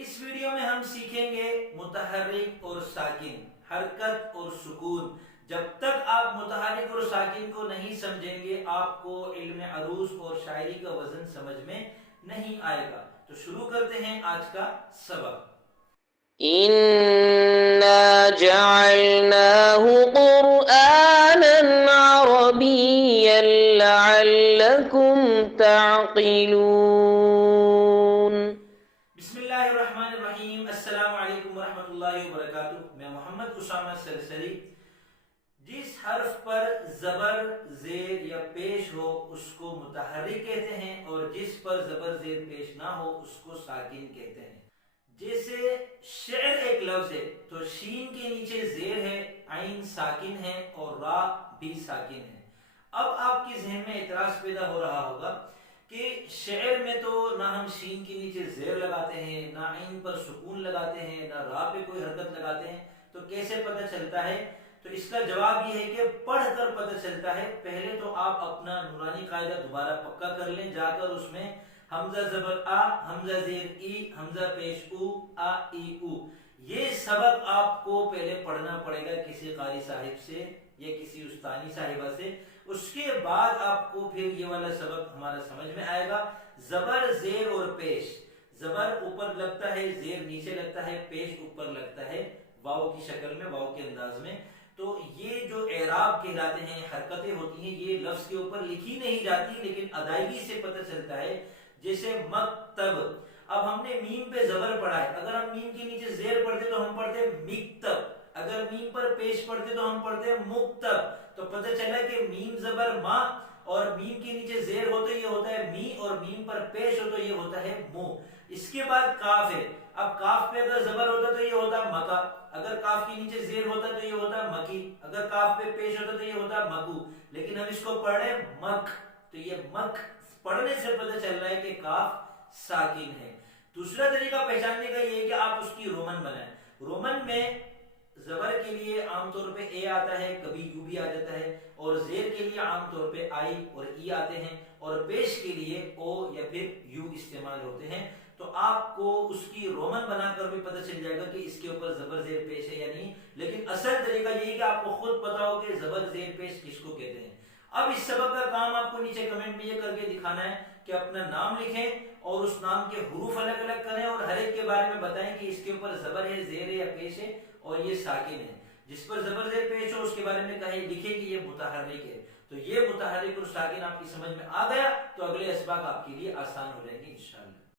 اس video میں ہم سیکھیں گے متحرک اور ساکن، حرکت اور سکون۔ جب تک آپ متحرک اور ساکن کو نہیں سمجھیں گے آپ کو علم عروض اور شاعری کا وزن سمجھ میں نہیں آئے گا۔ تو شروع کرتے ہیں آج کا سبق۔ إنا جعلناه قرآنا عربيا لعلكم تعقلون۔ بسم اللہ الرحمن الرحیم۔ السلام علیکم ورحمۃ اللہ وبرکاتہ۔ میں محمد اسامہ سرسری۔ جس حرف پر زبر، زیر یا پیش ہو اس کو متحرک کہتے ہیں، اور جس پر زبر، زیر پیش نہ ہو اس کو ساکن کہتے ہیں۔ جیسے شعر ایک لفظ ہے تو شین کے نیچے زیر ہے، عین ساکن ہے اور را بھی ساکن ہے۔ اب آپ کے ذہن میں اعتراض پیدا ہو رہا ہوگا کہ شعر میں تو نہ ہم شین کے نیچے زیر لگاتے ہیں، نہ عین پر سکون لگاتے ہیں، نہ را پہ کوئی حرکت لگاتے ہیں، تو کیسے پتہ چلتا ہے؟ تو اس کا جواب یہ ہے کہ پڑھ کر پتہ چلتا ہے۔ پہلے تو آپ اپنا نورانی قاعدہ دوبارہ پکا کر لیں، جا کر اس میں حمزہ زبر آ، حمزہ زیر ای، حمزہ پیش او، آ ای او، یہ سبق آپ کو پہلے پڑھنا پڑے گا کسی قاری صاحب سے یا کسی استانی صاحبہ سے۔ اس کے بعد آپ کو پھر یہ والا سبق ہمارا سمجھ میں آئے گا۔ زبر، زیر اور پیش، زبر اوپر لگتا ہے، زیر نیچے لگتا ہے، پیش اوپر لگتا ہے، واو کی شکل میں، واو کے انداز میں۔ تو یہ جو اعراب کہلاتے ہیں، حرکتیں ہوتی ہیں، یہ لفظ کے اوپر لکھی نہیں جاتی لیکن ادائیگی سے پتہ چلتا ہے۔ جیسے مکتب، اب ہم نے میم پہ زبر پڑھا ہے، اگر ہم میم کے نیچے زیر پڑھتے تو ہم پڑھتے مکتب، اگر میم پر پیش پڑھتے تو ہم پڑھتے مکتب۔ تو پتہ چلا کہ میم زبر ما اور میم کے نیچے زیر ہو تو یہ ہوتا ہے می، اور میم پر پیش ہو تو یہ ہوتا ہے مو۔ اس کے بعد کاف ہے، اب کاف پہ اگر زبر ہوتا تو یہ ہوتا مکا، اگر کاف کے نیچے زیر ہوتا تو یہ ہوتا مکی، اگر کاف پہ پیش ہوتا تو یہ ہوتا مکو، لیکن ہم اس کو پڑھ رہے ہیں مک، تو یہ مک پڑھنے سے پتہ چل رہا ہے کہ کاف ساکن ہے۔ دوسرا طریقہ پہچاننے کا یہ ہے کہ آپ اس کی رومن بنائیں۔ رومن میں زبر کے لیے عام طور پہ اے آتا ہے، کبھی یو بھی آ جاتا ہے، اور زیر کے لیے عام طور پہ آئی اور ای آتے ہیں، اور پیش کے لیے او یا پھر یو استعمال ہوتے ہیں۔ تو آپ کو اس کی رومن بنا کر بھی پتہ چل جائے گا کہ اس کے اوپر زبر زیر پیش ہے یا نہیں، لیکن اصل طریقہ یہی کہ آپ کو خود پتا ہو کہ زبر زیر پیش کس کو کہتے ہیں۔ اب اس سبق کا کام آپ کو نیچے کمنٹ میں یہ کر کے دکھانا ہے کہ اپنا نام لکھیں اور اس نام کے حروف الگ الگ کریں، اور ہر ایک کے بارے میں بتائیں کہ اس کے اوپر زبر ہے، زیر ہے یا پیش ہے، اور یہ ساکن ہے۔ جس پر زبر زیر پیش ہو اس کے بارے میں کہیں لکھیں کہ یہ متحرک ہے۔ تو یہ متحرک اور ساکن آپ کی سمجھ میں آ گیا تو اگلے اسباق آپ کے لیے آسان ہو جائیں گے انشاءاللہ۔